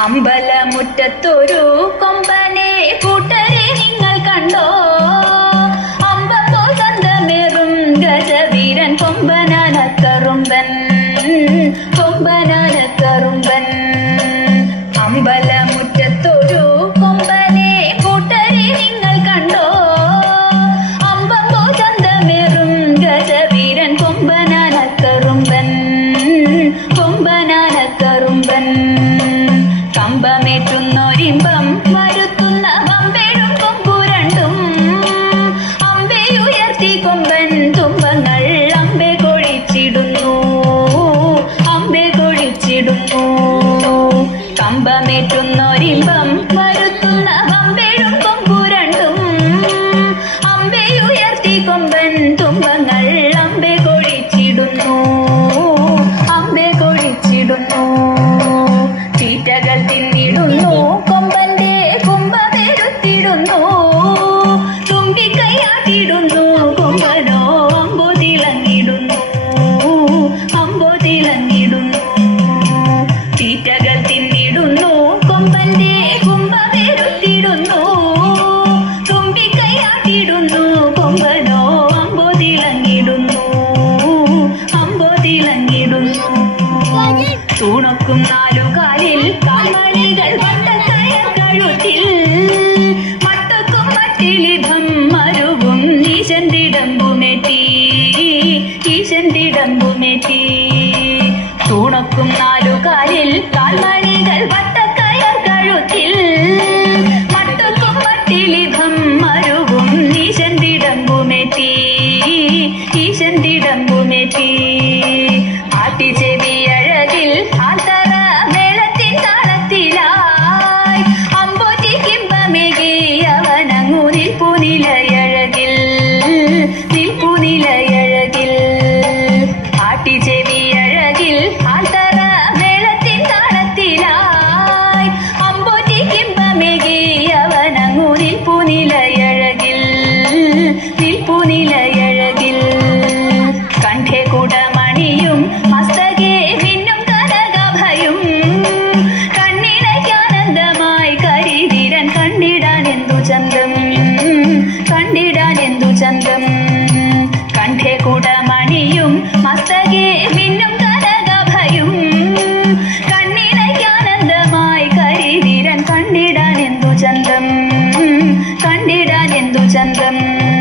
അമ്പലമുറ്റത്തൊരു കൊമ്പനെ കൂട്ടരെ നിങ്ങൾ കണ്ടോ? അമ്പപ്പോ ചന്തമേറും ഗജവീരൻ കൊമ്പനാനക്കറുമ്പൻ, കൊമ്പനാനക്കറുമ്പൻ. അമ്പലമുറ്റത്തൊരു കൊമ്പനെ കൂട്ടരെ നിങ്ങൾ കണ്ടോ? അമ്പപ്പോ ചന്തമേറും ഗജവീരൻ കൊമ്പനാനക്കറുമ്പൻ, കൊമ്പനാനക്കറുമ്പൻ. കമ്പമേറ്റുന്നൊരിമ്പം വരുത്തുന്ന വമ്പേഴും കൊമ്പുരണ്ടും അമ്പയുയർത്തി കൊമ്പൻ തുമ്പങ്ങൾ അമ്പെ കൊഴിച്ചിടുന്നു, അമ്പെ കൊഴിച്ചിടുന്നു. കമ്പമേറ്റുന്നൊരിമ്പം വരുത്തുന്ന വമ്പേഴും കൊമ്പുരണ്ടും അമ്പയുയർത്തി കൊമ്പൻ തുമ്പങ്ങൾ അമ്പെ കൊഴിച്ചിടുന്നു, അമ്പെ കൊഴിച്ചിടുന്നു. തീറ്റകൾ തിന്നിടുന്നു കൊമ്പന്റെ കുമ്പമെരുത്തിടുന്നു, തുമ്പിക്കൈയാട്ടിടുന്നു കൊമ്പനോ അമ്പോ തിളങ്ങിടുന്നു, അമ്പോ തിളങ്ങിടുന്നു. തീറ്റകൾ തിന്നിടുന്നു കൊമ്പന്റെ കുമ്പമെരുത്തിടുന്നു, തുമ്പിക്കൈയാട്ടിടുന്നു കൊമ്പനോ അമ്പോ തിളങ്ങിടുന്നു, അമ്പോ തിളങ്ങിടുന്നു. തൂണൊക്കും നാലുകാലിൽ കാൽമണികൾ വട്ടക്കയർ കഴുത്തിൽ മട്ടക്കും മട്ടിലിധം മരുവും ഈശന്തിടമ്പുമേറ്റി, ഈശന്തിടമ്പുമേറ്റി. തൂണൊക്കും നാലുകാലിൽ കാൽമണികൾ വട്ടക്കയർ കഴുത്തിൽ മട്ടക്കും മട്ടിലിധം മരുവും ഈശന്തിടമ്പുമേറ്റി, ഈശന്തിടമ്പുമേറ്റി. ആട്ടിച്ചെവിയഴകിൽ ആൽത്തറ മേളത്തിൻ താളത്തിലായി അമ്പോറ്റി കിംബമേകി അവനങ്ങു നിൽപ്പുനിലയഴകിൽ, നിൽപ്പുനിലയഴകിൽ. ആട്ടിച്ചെവിയഴകിൽ ആൽത്തറ മേളത്തിൻ താളത്തിലായി അമ്പോറ്റി കിംബമേകി അവനങ്ങു നിൽപ്പുനിലയഴകിൽ, നിൽപ്പുനിലയഴകിൽ. കണ്ഠേ കുടമണിയും മസ്തകേ മിന്നും കനകഭയും കണ്ണിനയ്ക്കാനന്ദമായി കരിവീരൻ കണ്ടിടാൻ എന്തു ചന്തം, കണ്ടിടാൻ എന്തു ചന്തം. കണ്ഠേ കുടമണിയും മസ്തകേ